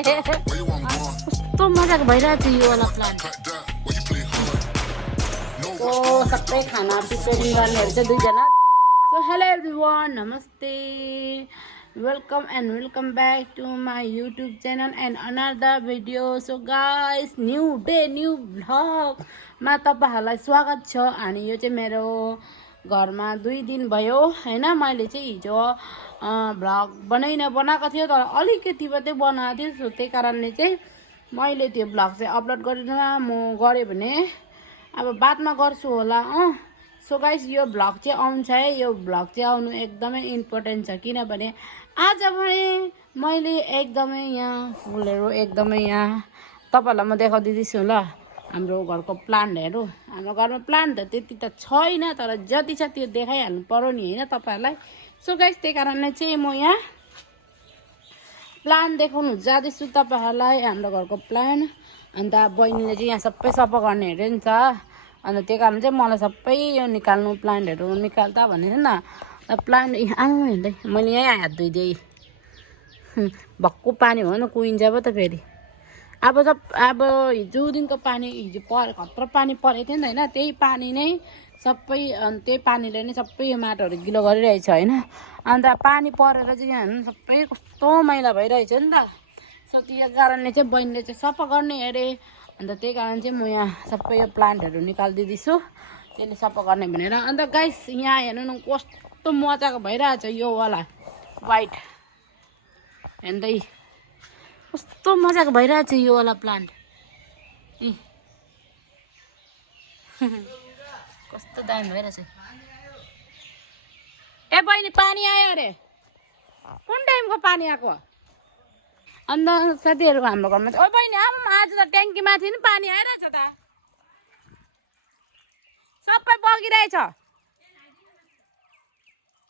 कस्तो मजाको भइरहेछ यो वाला प्लान्ट। सो सबै खाना प्रिपेरिङ गर्नेहरू चाहिँ दुईजना। सो हेलो एभ्रिवान, नमस्ते, welcome back to my YouTube channel and another video. So guys, new day new भ्लगमा तपाईँहरूलाई स्वागत छ। अनि यो चाहिँ मेरो घरमा 2 दिन भयो हैन। मैले चाहिँ हिजो भ्लग बनाएको थियो, तर अलिकति मात्रै बनाएको थियो। सो त्यही कारणले चाहिँ मैले त्यो भ्लग चाहिँ अपलोड गरिदिन म गरेँ भने अब बादमा गर्छु होला। सो गाइस, यो भ्लग चाहिँ आउँछ है। यो भ्लग चाहिँ आउनु एकदमै इम्पोर्टेन्ट छ, किनभने आज भने मैले एकदमै यहाँ फुलहरू एकदमै यहाँ तपाईँहरूलाई म देखाइदिँदैछु ल। हाम्रो घरको प्लान्टहरू, हाम्रो घरमा प्लान्ट त त्यति त छैन, तर जति छ त्यो देखाइहाल्नु पर्यो नि होइन तपाईँहरूलाई। सो गाइस, त्यही कारणले चाहिँ म यहाँ प्लान्ट देखाउनु जाँदैछु तपाईँहरूलाई, हाम्रो घरको प्लान्ट। अन्त बहिनीले चाहिँ यहाँ सबै सफा गर्नेहरू नि छ, अन्त त्यही कारण चाहिँ मलाई सबै यो निकाल्नु, प्लान्टहरू निकाल्दा भनेको न प्लान्ट आउनु हेर्दै मैले यहीँ हात धोइदिएँ। भक्कु पानी हो न, कुहिन्छ पो त फेरि। अब हिजोदेखिको पानी, हिजो खतरा पानी परेको थियो नि त होइन, त्यही पानी नै सबै, त्यही पानीले नै सबै यो माटोहरू गिलो गरिरहेछ होइन। अन्त पानी परेर चाहिँ यहाँ हेर्नु सबै कस्तो मैला भइरहेछ नि त। सो त्यो कारणले चाहिँ बहिनीले चाहिँ सफा गर्ने अरे, अन्त त्यही कारण चाहिँ म यहाँ सबै यो प्लान्टहरू निकालिदिँदैछु, त्यसले सफा गर्ने भनेर। अन्त गाइस, यहाँ हेर्नु न कस्तो मजाको भइरहेछ यो वाला वाइट, हेर्दै कस्तो मजाको भइरहेछ यो वाला प्लान्ट। कस्तो दामी भइरहेछ। ए बहिनी, पानी आयो अरे। कुन टाइमको पानी आएको? अन्त साथीहरू हाम्रो घरमा चाहिँ, ओ बहिनी आज त ट्याङ्की माथि नि पानी आइरहेछ त, सबै बगिरहेछ।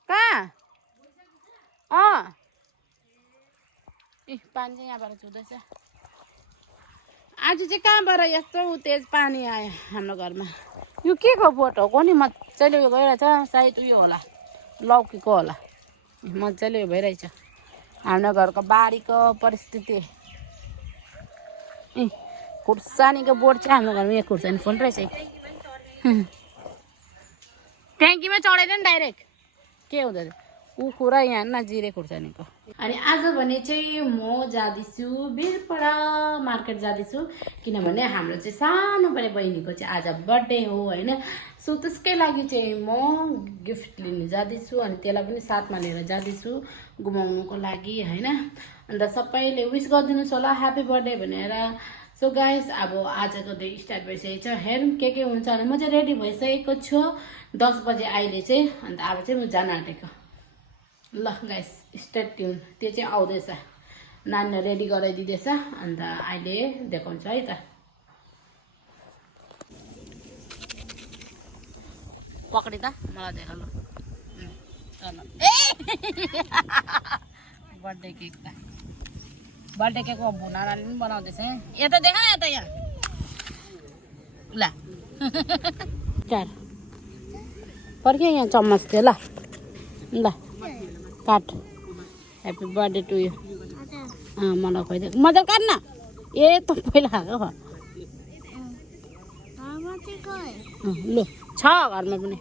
कहाँ? पानी चाहिँ यहाँबाट चुँदैछ। आज चाहिँ कहाँबाट यस्तो तेज पानी आयो हाम्रो घरमा। यो के को बोट हो कोनी, मजाले उयो गइरहेछ। सायद उयो होला, लौकीको होला, मजाले उयो भइरहेछ। हाम्रो घरको बारीको परिस्थिति। खुर्सानीको बोट चाहिँ हाम्रो घरमा यहाँ खुर्सानी फल्रहेछ। ट्याङ्कीमा चढेर नि डाइरेक्ट के हुँदैन कुरा यहाँ नजिरे खुर्सानीको। अनि आज भने चाहिँ म जाँदैछु वीरपाडा मार्केट जाँदैछु, किनभने हाम्रो चाहिँ सानो बहिनीको चाहिँ आज बर्थडे हो होइन। सो त्यसकै लागि चाहिँ म गिफ्ट लिनु जाँदैछु, अनि त्यसलाई पनि साथमा लिएर जाँदैछु घुमाउनुको लागि होइन। अन्त सबैले विस गरिदिनुहोस् होला ह्याप्पी बर्थडे भनेर। सो गाइस, अब आजको डे स्टार्ट भइसकेको छ, हेरौँ के हुन्छ। अनि म चाहिँ रेडी भइसकेको छु 10 बजे अहिले चाहिँ। अन्त अब चाहिँ म जान आँटेको ल गाइस, स्टेट ट्युन। त्यो चाहिँ आउँदैछ, नानीलाई रेडी गराइदिँदैछ, अन्त अहिले देखाउँछ है त। पक्री त मलाई देखा ल। बर्थडे केक त, बर्थडे केक भुनाराले पनि बनाउँदैछ। यता देखा यता यहाँ ल। चार पर्ख्यो यहाँ चम्मच थियो ल। ल काट, ह्याप्पी बर्थडे टु यु। मलाई खुवाइदियो, मजा काट्न। ए त पहिला खाएको ल छ घरमा पनि।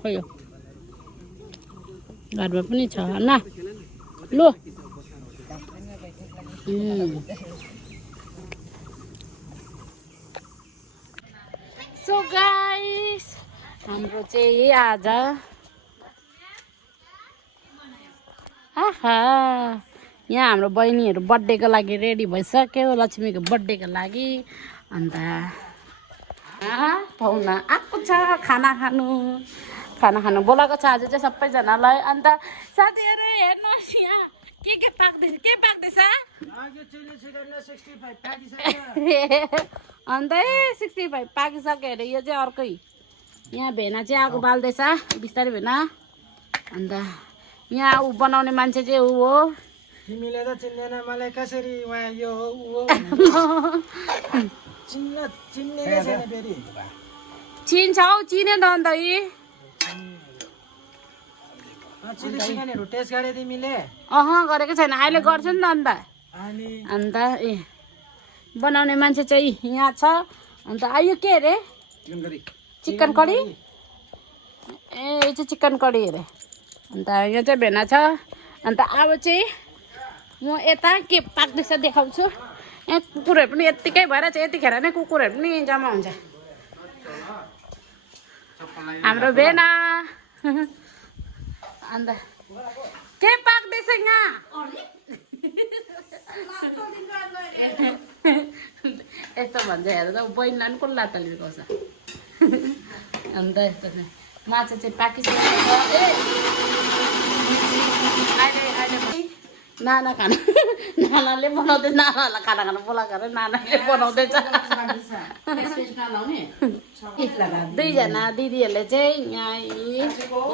खोइ घरमा पनि छ न लु। सो गाइस, हाम्रो चाहिँ आज यहाँ हाम्रो बहिनीहरू बर्थडेको लागि रेडी भइसक्यो, लक्ष्मीको बर्थडेको लागि। अन्त पाहुना आएको छ खाना खानु बोलाएको छ आज चाहिँ सबैजनालाई। अन्त साथीहरू हेर्नुहोस् यहाँ के पाक्दैछ, अन्त 65 पाकिसक्यो अरे। यो चाहिँ अर्कै, यहाँ भेना चाहिँ आगो बाल्दैछ बिस्तारै भेना। अन्त यहाँ ऊ बनाउने मान्छे चाहिँ ऊ हो। तिमीले त चिन्दैन मलाई कसरी उहाँ यो हो ऊ हो चिन्ने नै छैन फेरि। चिन्छ हौ, चिने त अन्त यी चिली चिकनहरु टेस्ट गरे तिमीले? गरेको छैन, अहिले गर्छु नि त अन्त। अनि अन्त ए बनाउने मान्छे चाहिँ यहाँ छ अन्त यो के अरे चिकन करी ए यो चाहिँ चिकन करी अरे अन्त यो चाहिँ भेना छ अन्त अब चाहिँ म यता के पाक्दैछ देखाउँछु यहाँ कुकुरहरू पनि यत्तिकै भएर चाहिँ यतिखेर नै कुकुरहरू पनि जम्मा हुन्छ हाम्रो भेना अन्त के पाक्दैछ यहाँ यस्तो भन्छ हेर त बहिनीलाई पनि कसले लात्ता लिर्काउँछ अन्त यस्तो चाहिँ माछा चाहिँ पाकिसकेको छ अहिले नाना खाना नानाले बनाउँदै नानालाई खाना खानु बोलाएको अरे नानाले बनाउँदैछ दुईजना दिदीहरूले चाहिँ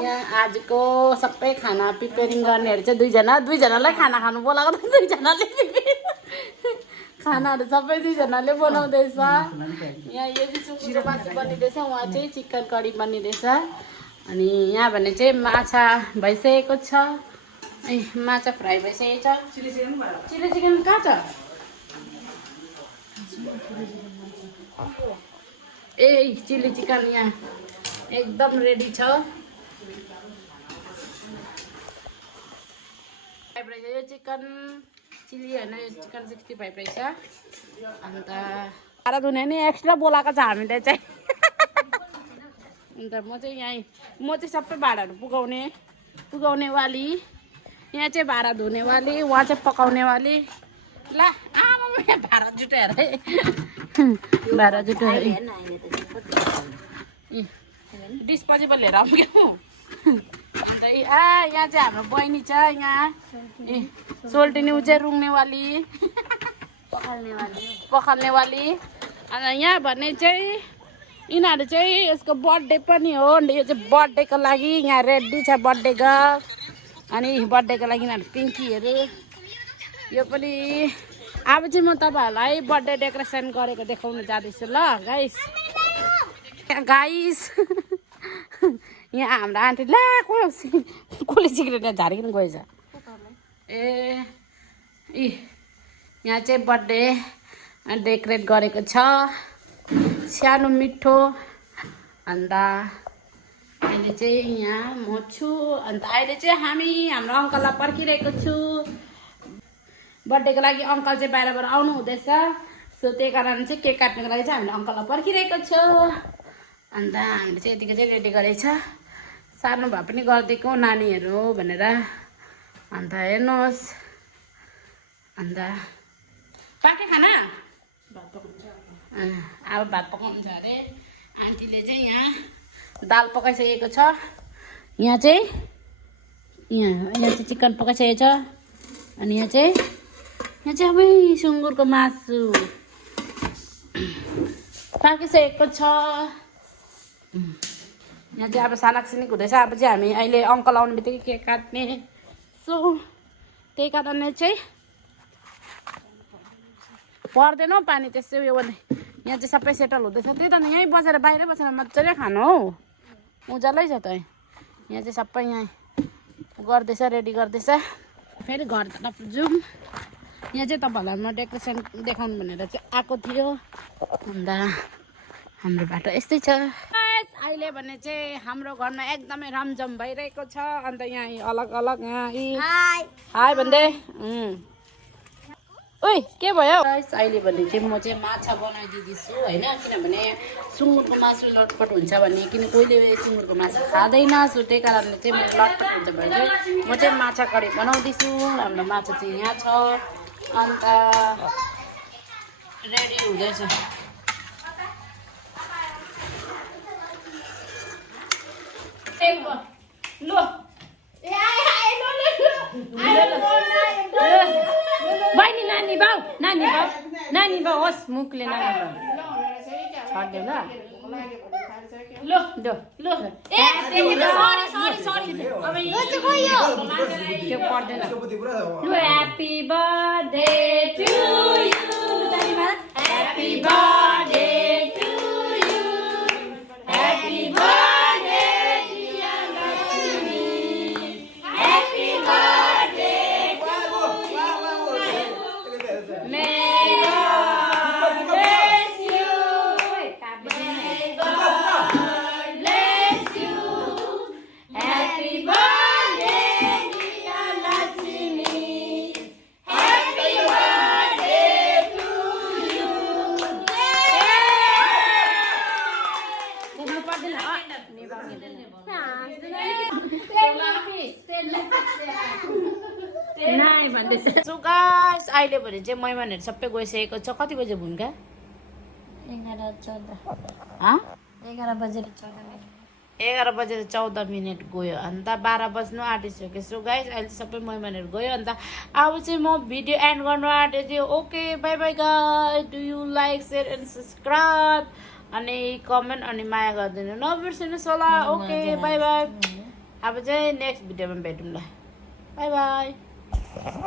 यहाँ आजको सबै खाना प्रिपेरिङ गर्नेहरू चाहिँ दुईजनालाई खाना खानु बोलाएको त दुईजनाले खानाहरू सबै दुईजनाले बनाउँदैछ यहाँ यो चाहिँ सुँगुरको मासु बनिँदैछ उहाँ चाहिँ चिकन करी बनिँदैछ अनि यहाँ भने चाहिँ माछा भइसकेको छ ए माछा फ्राई भइसकेको छ चिली चिकन कहाँ छ ए चिली चिकन यहाँ एकदम रेडी छ यो चिकन चिली होइन यो चिकन 65 रहेछ अन्त भाँडा धुने नि एक्स्ट्रा बोलाएको छ हामीले चाहिँ अन्त म चाहिँ सबै भाँडाहरू पुगाउने वाली यहाँ चाहिँ भाँडा धुने वाली उहाँ चाहिँ पकाउने वाली ल आमा भाँडा जुटो हेर है भाँडा जुटो डिस्पोजेबल लिएर आउँ क्या अन्त यहाँ चाहिँ हाम्रो बहिनी छ यहाँ ए सोल्टिनी ऊ चाहिँ रुङ्ने वाली पखाल्ने वाली अन्त यहाँ भने चाहिँ यिनीहरू चाहिँ यसको बर्थडे पनि हो अन्त यो चाहिँ बर्थडेको लागि यहाँ रेडी छ बर्थडे गर्ल अनि बर्थडेको लागि यिनीहरू पिङ्कीहरू यो पनि अब चाहिँ म तपाईँहरूलाई बर्थडे डेकोरेसन गरेको देखाउनु जाँदैछु ल गाइस यहाँ हाम्रो आन्टी ला कसले सिक्रेट झारिकन गएछ ए यहाँ चाहिँ बर्थडे डेकोरेट गरेको छ सानो मिठो अन्त अहिले चाहिँ यहाँ म छु अन्त अहिले चाहिँ हाम्रो अङ्कललाई पर्खिरहेको छु बर्थडेको लागि अङ्कल चाहिँ बाहिरबाट आउनु हुँदैछ सो त्यही कारण चाहिँ केक काट्नुको लागि चाहिँ हामीले अङ्कललाई पर्खिरहेको छु अन्त हामीले चाहिँ यतिको चाहिँ रेडी गरेछ सार्नु भए पनि गरिदिएको नानीहरू भनेर अन्त हेर्नुहोस् अन्त पाके खाना अब भात पकाउँछ अरे आन्टीले चाहिँ यहाँ दाल पकाइसकेको छ यहाँ चाहिँ चिकन पकाइसकेको छ अनि यहाँ चाहिँ अब सुँगुरको मासु पाकिसकेको छ यहाँ चाहिँ अब सानाकसिनिक हुँदैछ अब चाहिँ हामी अहिले अङ्कल आउने बित्तिकै केक काट्ने सो त्यही कारणले चाहिँ पर्दैन हौ पानी त्यसै उयो गर्ने यहाँ चाहिँ सबै सेटल हुँदैछ त्यही त यहीँ बसेर बाहिरै बसेर मजाले खानु हौ उज्यालै छ त यहाँ चाहिँ सबै यहाँ गर्दैछ रेडी गर्दैछ फेरि घरतर्फ जाउँ यहाँ चाहिँ तपाईँहरूलाई म डेकोरेसन देखाउनु भनेर चाहिँ आएको थियो अन्त हाम्रो बाटो यस्तै छ अहिले भने चाहिँ हाम्रो घरमा एकदमै रमझम भइरहेको छ अन्त यहाँ अलग अलग यहाँ हाई भन्दै ओइ के भयो अहिले भने चाहिँ म चाहिँ माछा बनाइदिँदैछु होइन किनभने सुँगुरको मासु लटपट हुन्छ भने किन कोहीले सुँगुरको मासु खाँदैन सो त्यही कारणले चाहिँ मैले लटपट हुन्छ भने चाहिँ म चाहिँ माछा करी बनाउँदैछु हाम्रो माछा चाहिँ यहाँ छ अन्त रेडी हुँदैछ बहिनी नानी भाउ होस् मुखले नानी भाउ छड्यो ल लो त्यो पर्दैन लु happy birthday to you happy birthday to you happy birthday dear Lakshmi happy birthday नाइ भन्दैछ सो गाइस अहिले भने चाहिँ महिमानहरू सबै गइसकेको छ कति बजे भुन्का 11 बजेर 11 बजेर 14 मिनट गयो अन्त 12 बज्नु आँटिसक्यो सो गाइस अहिले सबै महिमानहरू गयो अन्त अब चाहिँ म भिडियो एन्ड गर्नु आँटेको okay by by guys do you like share and subscribe अनि कमेन्ट अनि माया गरिदिनु नबिर्सिनुहोस् होला ओके बाई बाई अब चाहिँ नेक्स्ट भिडियोमा भेटौँला बाई बाई